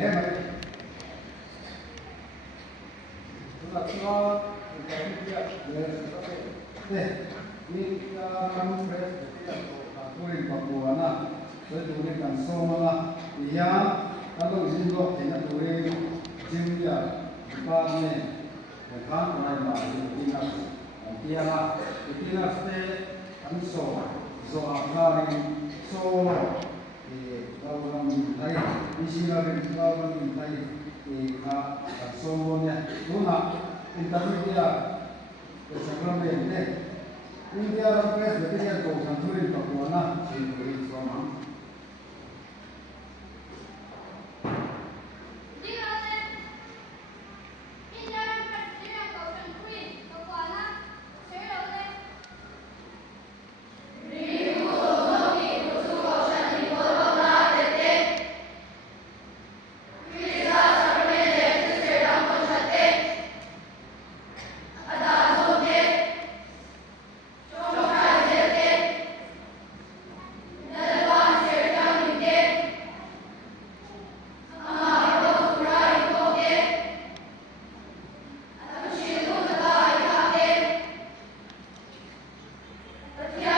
है भाई तो अच्छा ये काम फ्रेश पूरी पपुआ ना तो दूरी कंसोमला या kalau jindo ina dure jimya dipane kan orang baru itina ste anso zo akari solo kalau mintai isira kalau mintai ka somonya tuna intermedia kesakramente India Rampes betul ko santurin papuana sini sama Yeah.